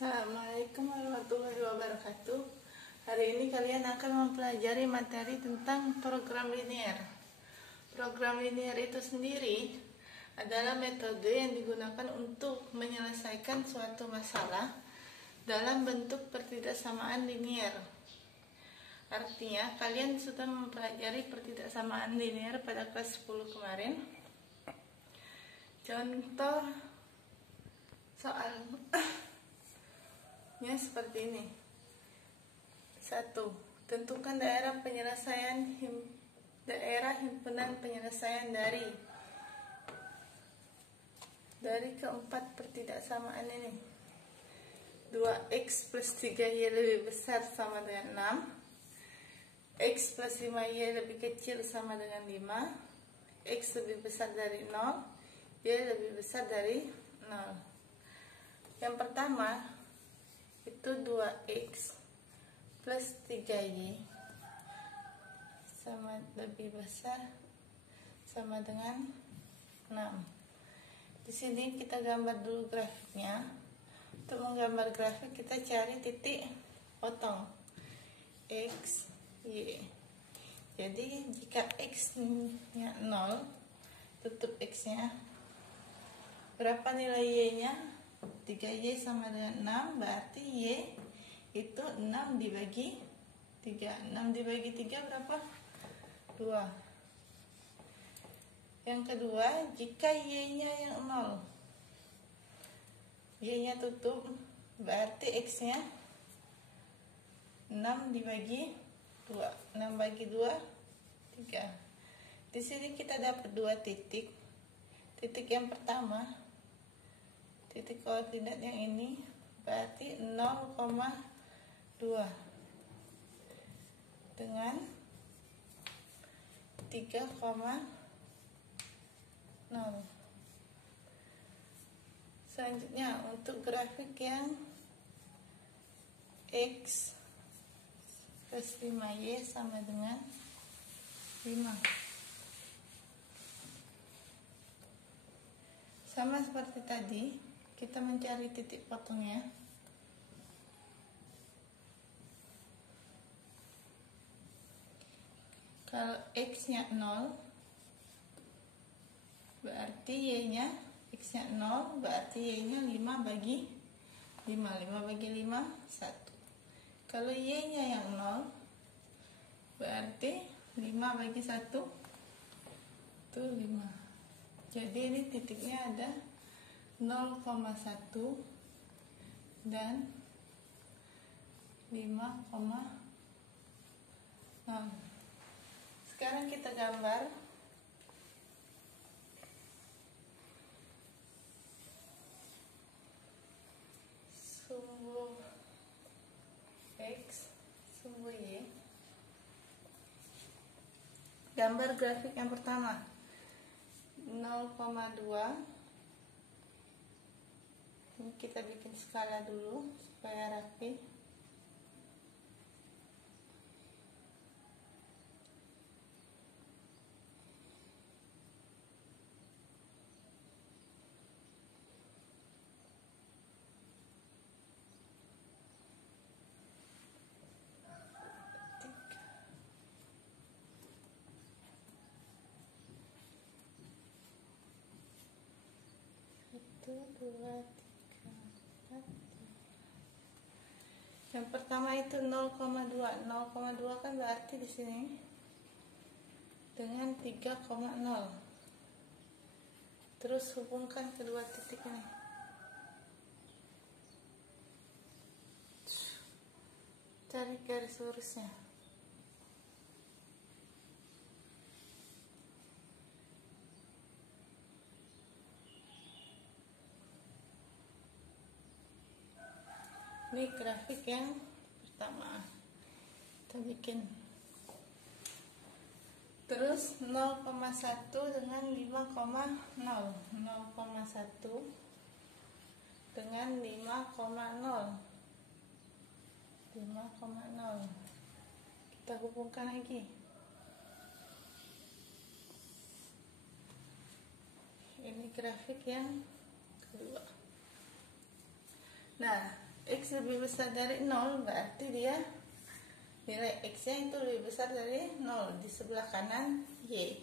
Assalamualaikum warahmatullahi wabarakatuh. Hari ini kalian akan mempelajari materi tentang program linear. Program linear itu sendiri adalah metode yang digunakan untuk menyelesaikan suatu masalah dalam bentuk pertidaksamaan linear. Artinya, kalian sudah mempelajari pertidaksamaan linear pada kelas 10 kemarin. Contoh soalnya seperti ini. 1. Tentukan daerah himpunan penyelesaian dari keempat pertidaksamaan ini. 2x plus 3y lebih besar sama dengan 6, x plus 5y lebih kecil sama dengan 5, x lebih besar dari 0, y lebih besar dari 0. Yang pertama itu 2x plus 3y sama lebih besar sama dengan 6. Di sini kita gambar dulu grafiknya. Untuk menggambar grafik kita cari titik potong x, y. Jadi jika x-nya 0, tutup x-nya. Berapa nilai y-nya? 3y sama dengan 6, berarti y itu 6 dibagi 3. 6 dibagi 3 berapa? 2. Yang kedua, jika y-nya yang 0, y-nya tutup, berarti x-nya 6 dibagi 2. 6 bagi 2, 3. Di sini kita dapat 2 titik. Titik yang pertama, titik koordinat yang ini berarti 0,2 dengan 3,0. Selanjutnya untuk grafik yang x plus 5y sama dengan 5. Sama seperti tadi, kita mencari titik potongnya. Kalau x-nya 0, berarti y-nya, x-nya 0, berarti y-nya 5 bagi 5. 5 bagi 5, 1. Kalau y-nya yang 0, berarti 5 bagi 1, itu 5. Jadi ini titiknya ada 0,1 dan 5,0. Sekarang kita gambar sumbu x, sumbu y. Gambar grafik yang pertama 0,2. Ini kita bikin skala dulu supaya rapi. Yang pertama itu 0,2. 0,2 kan berarti di sini dengan 3,0. Terus hubungkan kedua titik ini. Cari garis lurusnya. Ini grafik yang pertama kita bikin. Terus 0,1 dengan 5,0. 0,1 dengan 5,0. 5,0. Kita hubungkan lagi. Ini grafik yang kedua. Nah, X lebih besar dari 0, berarti dia nilai X-nya itu lebih besar dari 0 di sebelah kanan Y.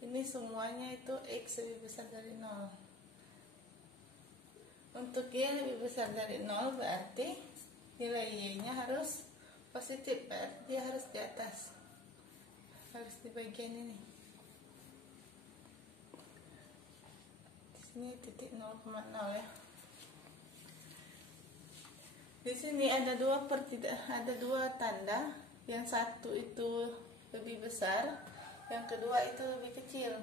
Ini semuanya itu X lebih besar dari 0. Untuk Y lebih besar dari 0 berarti nilai Y-nya harus positif, berarti dia harus di atas, harus di bagian ini. Di sini titik 0,0 ya. Di sini ada dua tanda, yang satu itu lebih besar, yang kedua itu lebih kecil.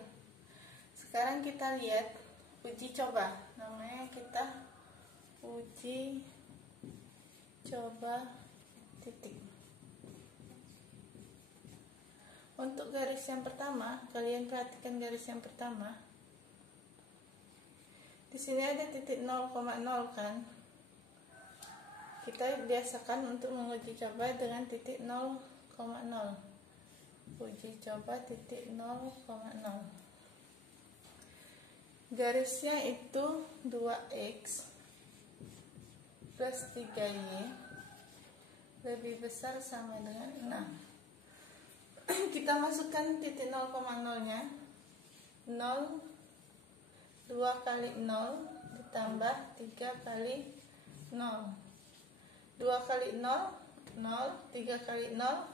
Sekarang kita lihat uji coba, namanya kita uji coba titik. Untuk garis yang pertama, kalian perhatikan garis yang pertama. Di sini ada titik 0,0 kan? Kita biasakan untuk menguji coba dengan titik 0,0. Uji coba titik 0,0. Garisnya itu 2x plus 3y lebih besar sama dengan 6. Kita masukkan titik 0,0 nya. 0, 2 kali 0 ditambah 3 kali 0. 2 kali 0, 0, 3 kali 0,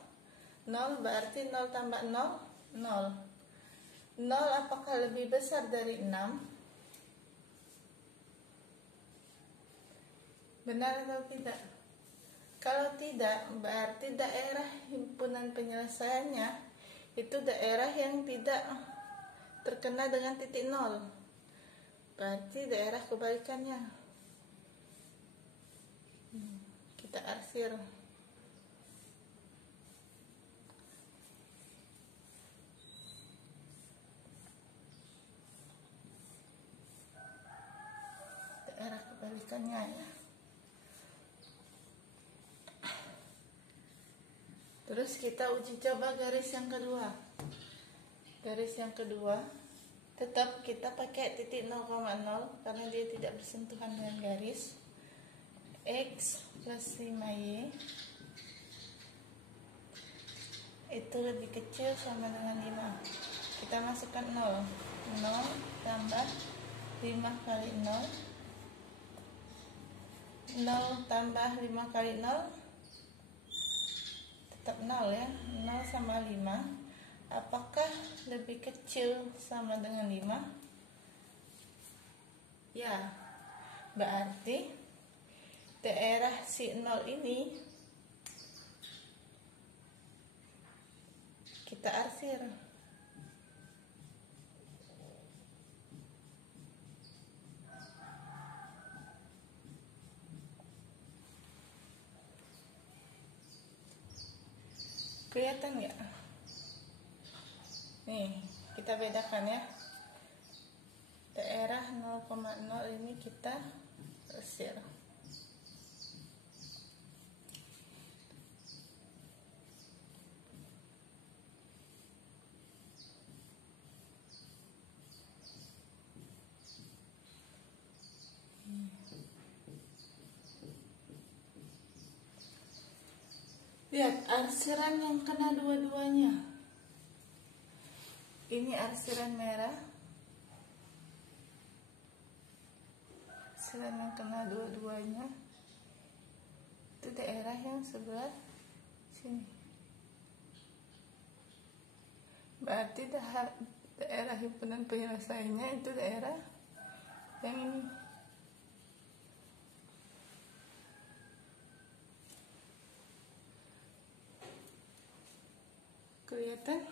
0, berarti 0 tambah 0, 0. 0 apakah lebih besar dari 6? Benar atau tidak? Kalau tidak, berarti daerah himpunan penyelesaiannya itu daerah yang tidak terkena dengan titik 0. Berarti daerah kebalikannya. Kita arsir. Daerah kebalikannya ya. Terus kita uji coba garis yang kedua. Garis yang kedua tetap kita pakai titik 0,0 karena dia tidak bersentuhan dengan garis. X plus 5y itu lebih kecil sama dengan 5. Kita masukkan 0. 0 tambah 5 kali 0. 0 tambah 5 kali 0 tetap 0 ya. 0 sama 5. Apakah lebih kecil sama dengan 5? Ya, berarti daerah si 0 ini kita arsir. Kelihatan nggak? Nih, kita bedakan ya. Daerah 0,0 ini kita arsir. Lihat arsiran yang kena dua-duanya. Ini arsiran merah. Arsiran yang kena dua-duanya. Itu daerah yang sebelah sini. Berarti daerah himpunan penyelesaiannya itu daerah yang ini. Kelihatan?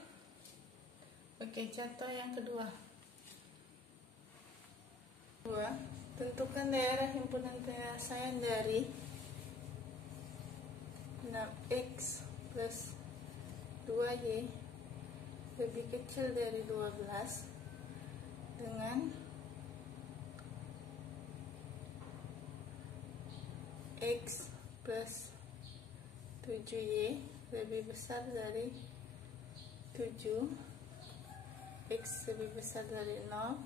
Oke, contoh yang kedua. Tentukan daerah himpunan penyelesaian dari 6x plus 2y lebih kecil dari 12 dengan x plus 7y lebih besar dari 7, x lebih besar dari 0,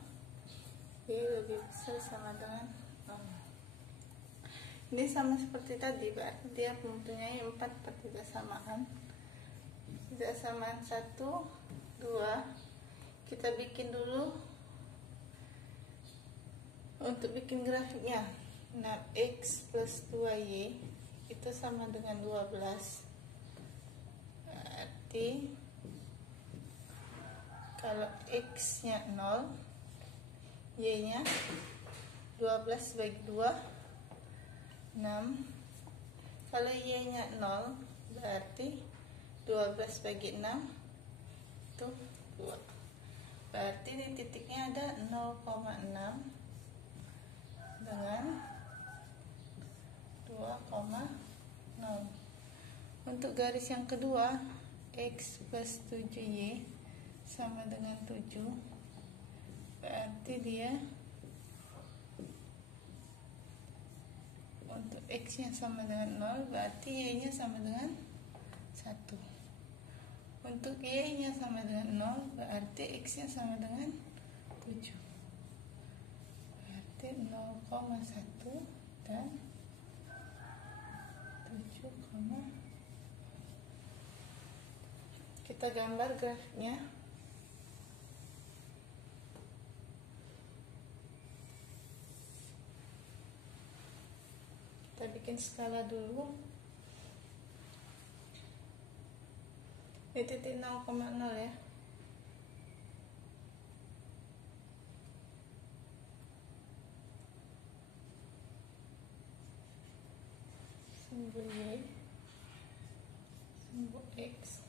y lebih besar sama dengan 0. Ini sama seperti tadi, berarti dia mempunyai 4 ketidaksamaan. Ketidaksamaan 1, 2. Kita bikin dulu untuk bikin grafiknya. 6x plus 2y itu sama dengan 12. Berarti kalau x nya 0, y nya 12 bagi 2, 6. Kalau y nya 0, berarti 12 bagi 6 itu 2. Berarti di titiknya ada 0,6 dengan 2,0. Untuk garis yang kedua, x plus 7y sama dengan 7. Berarti dia untuk x nya sama dengan 0, berarti y nya sama dengan 1. Untuk y nya sama dengan 0, berarti x nya sama dengan 7. Berarti 0,1 dan 7, kita gambar grafiknya. Kita bikin skala dulu. Ini titik 0,0 ya. Simbol Y, simbol X.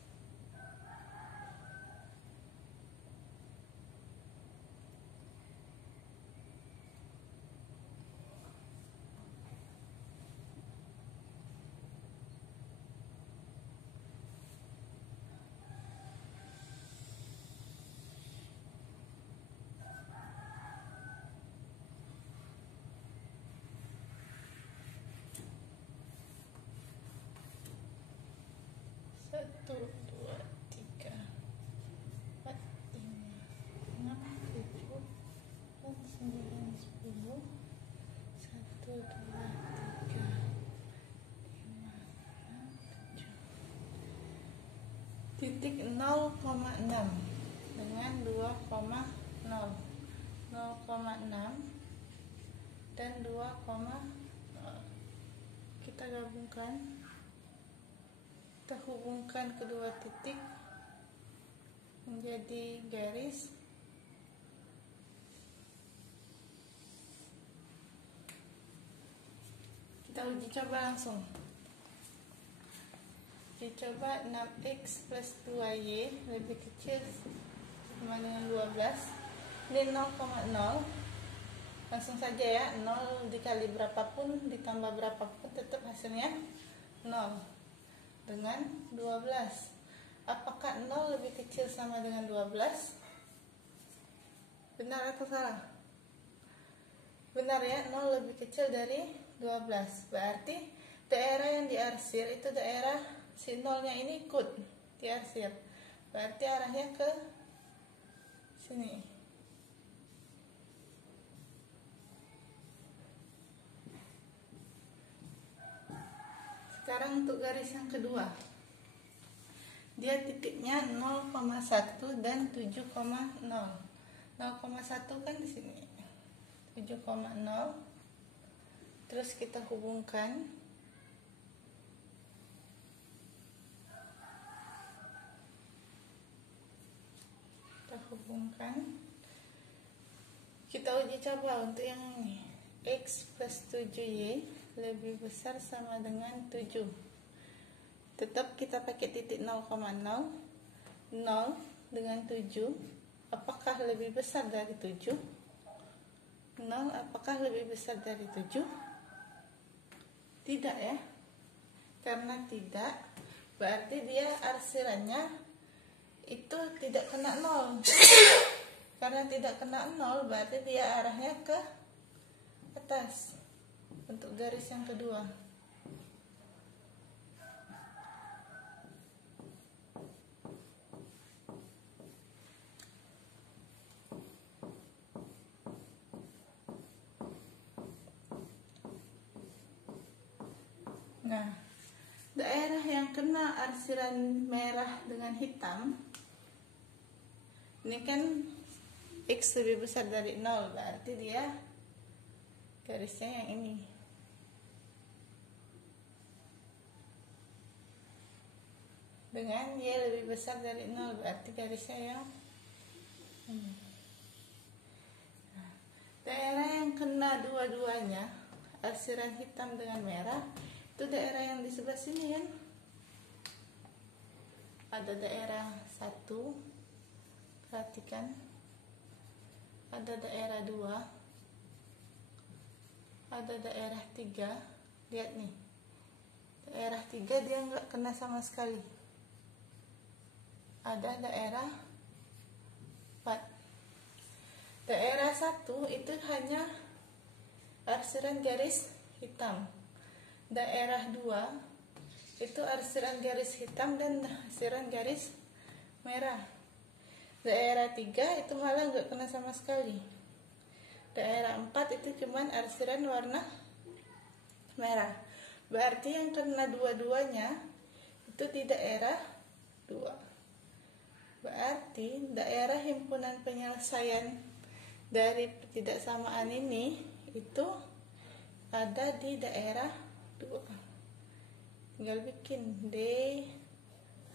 Satu, dua, tiga, 4, 5, 6, 7, 8, 9, 10. 1, 2, 3, 5, 6, 7. Titik 0,6 dengan 2,0. 0,6 dan 2,0. Kita gabungkan. Kita hubungkan kedua titik menjadi garis. Kita uji coba langsung. Uji coba 6x plus 2y lebih kecil sama dengan 12. Ini 0,0. Langsung saja ya, 0 dikali berapapun ditambah berapapun tetap hasilnya 0. Dengan 12. Apakah 0 lebih kecil sama dengan 12? Benar atau salah? Benar ya, 0 lebih kecil dari 12. Berarti daerah yang diarsir itu daerah si 0-nya ini ikut diarsir. Berarti arahnya ke sini. Sekarang untuk garis yang kedua, dia titiknya 0,1 dan 7,0. 0,1 kan di sini, 7,0. Terus kita hubungkan. Kita uji coba untuk yang ini. X plus 7y lebih besar sama dengan 7. Tetap kita pakai titik 0,0. 0 dengan 7. Apakah lebih besar dari 7? 0 apakah lebih besar dari 7? Tidak ya. Karena tidak, berarti dia arsirannya itu tidak kena 0. Karena tidak kena 0, berarti dia arahnya ke atas. Untuk garis yang kedua, Nah, daerah yang kena arsiran merah dengan hitam, ini kan X lebih besar dari 0, berarti dia garisnya yang ini. Dengan Y lebih besar dari 0, berarti garisnya yang ini. Nah, daerah yang kena dua-duanya, arsiran hitam dengan merah, itu daerah yang di sebelah sini kan. Ada daerah 1, perhatikan. Ada daerah 2, ada daerah 3. Lihat nih, daerah 3 dia nggak kena sama sekali. Ada daerah 4. Daerah 1 itu hanya arsiran garis hitam. Daerah 2 itu arsiran garis hitam dan arsiran garis merah. Daerah 3 itu malah nggak kena sama sekali. Daerah 4 itu cuman arsiran warna merah. Berarti yang kena dua-duanya itu di daerah 2. Berarti daerah himpunan penyelesaian dari ketidaksamaan ini itu ada di daerah 2. Tinggal bikin D,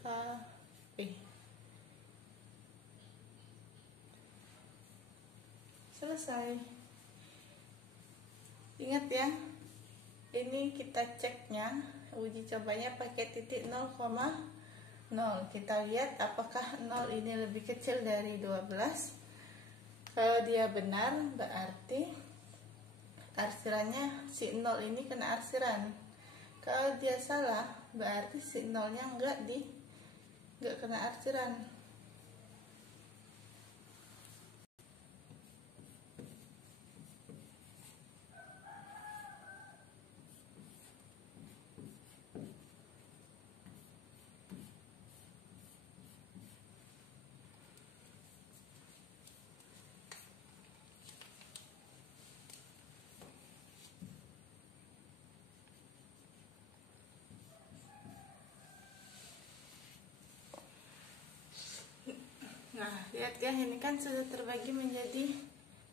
H, P. Selesai. Ingat ya, ini kita ceknya, uji cobanya pakai titik 0,0. Kita lihat apakah 0 ini lebih kecil dari 12. Kalau dia benar, berarti arsirannya si 0 ini kena arsiran. Kalau dia salah, berarti si 0-nya nggak kena arsiran. Nah, lihat ya, ini kan sudah terbagi menjadi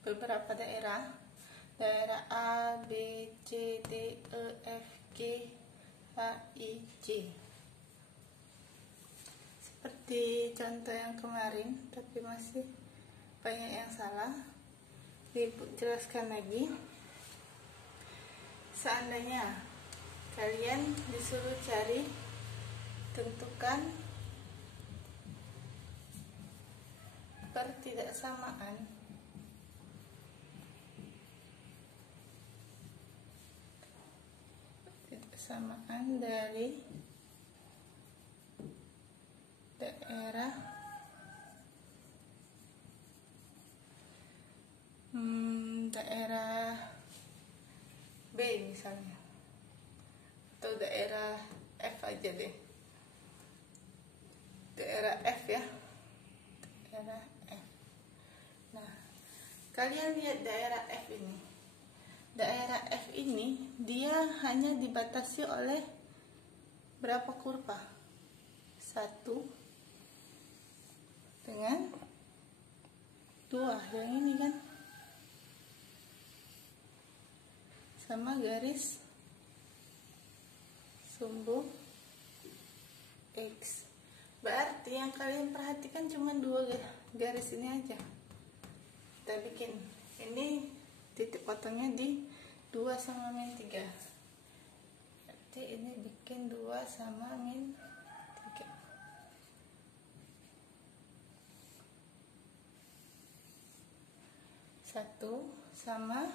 beberapa daerah. Daerah A, B, C, D, E, F, G, H, I, J. Seperti contoh yang kemarin, tapi masih banyak yang salah. Dijelaskan lagi. Seandainya kalian disuruh cari, tentukan pertidaksamaan dari daerah daerah B misalnya, atau daerah F aja deh, daerah F ya, daerah F. Nah, kalian lihat daerah F ini. Daerah F ini dia hanya dibatasi oleh berapa kurva? 1 dengan 2, yang ini kan, sama garis sumbu X. Berarti yang kalian perhatikan cuma 2 garis ini aja. Kita bikin ini titik potongnya di 2 sama min 3. Berarti ini bikin 2 sama min 3. Satu sama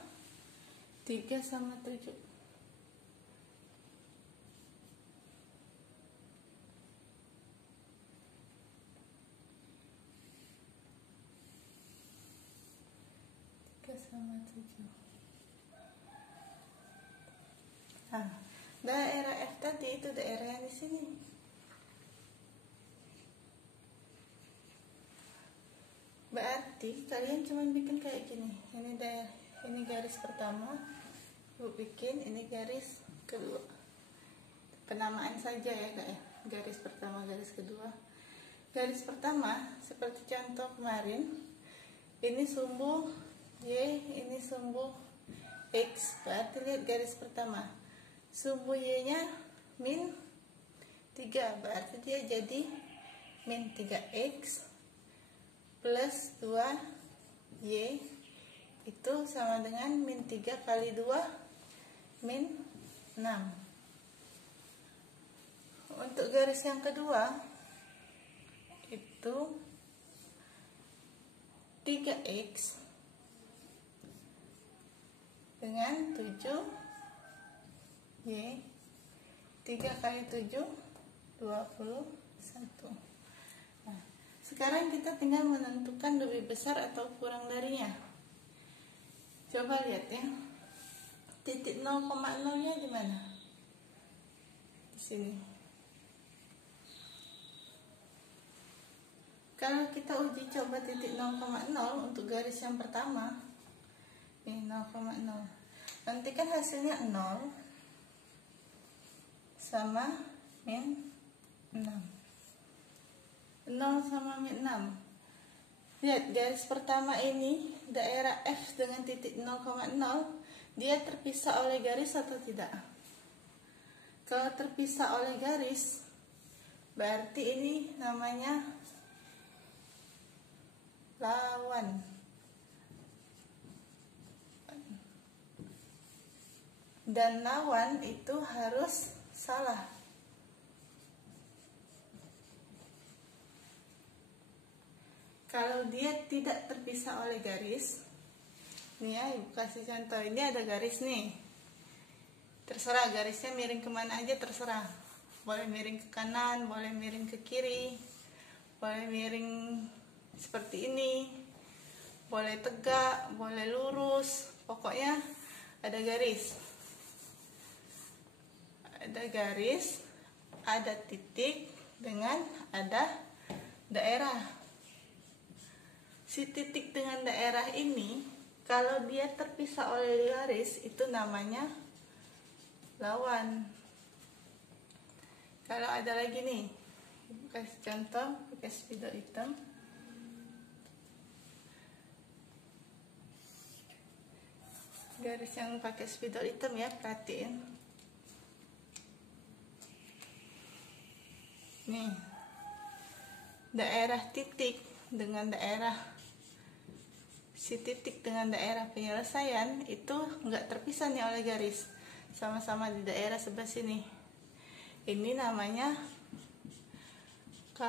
3 sama 7. Sama 7. Nah, daerah F tadi itu daerah yang di sini. Berarti kalian cuma bikin kayak gini. Ini daerah, ini garis pertama, lu bikin ini garis kedua. penamaan saja ya kak ya. Garis pertama, garis kedua. Garis pertama seperti contoh kemarin, ini sumbu Y, ini sumbu X. Berarti lihat garis pertama, sumbu Y nya min 3, berarti dia jadi min 3X plus 2Y itu sama dengan min 3 kali 2 min 6. Untuk garis yang kedua itu 3X dengan 7Y, 3 kali 7 21. Nah, sekarang kita tinggal menentukan lebih besar atau kurang darinya. Coba lihat ya, titik 0,0 nya di mana? Di sini. Kalau kita uji coba titik 0,0 untuk garis yang pertama, nih 0,0, nanti kan hasilnya 0 sama min 6. 0 sama min 6. Lihat garis pertama ini, daerah F dengan titik 0,0, dia terpisah oleh garis atau tidak? Kalau terpisah oleh garis, berarti ini namanya lawan. Dan lawan itu harus salah. Kalau dia tidak terpisah oleh garis, nih ya, ibu kasih contoh. Ini ada garis nih, terserah garisnya miring kemana aja, terserah. Boleh miring ke kanan, boleh miring ke kiri, boleh miring seperti ini, boleh tegak, boleh lurus, pokoknya ada garis. Ada garis, ada titik, dengan ada daerah. Si titik dengan daerah ini, kalau dia terpisah oleh garis, itu namanya lawan. Kalau ada lagi nih, kasih contoh pakai spidol hitam. Garis yang pakai spidol hitam ya, perhatiin. Nih, daerah titik dengan daerah, si titik dengan daerah penyelesaian itu nggak terpisah nih oleh garis, sama-sama di daerah sebelah sini. Ini namanya K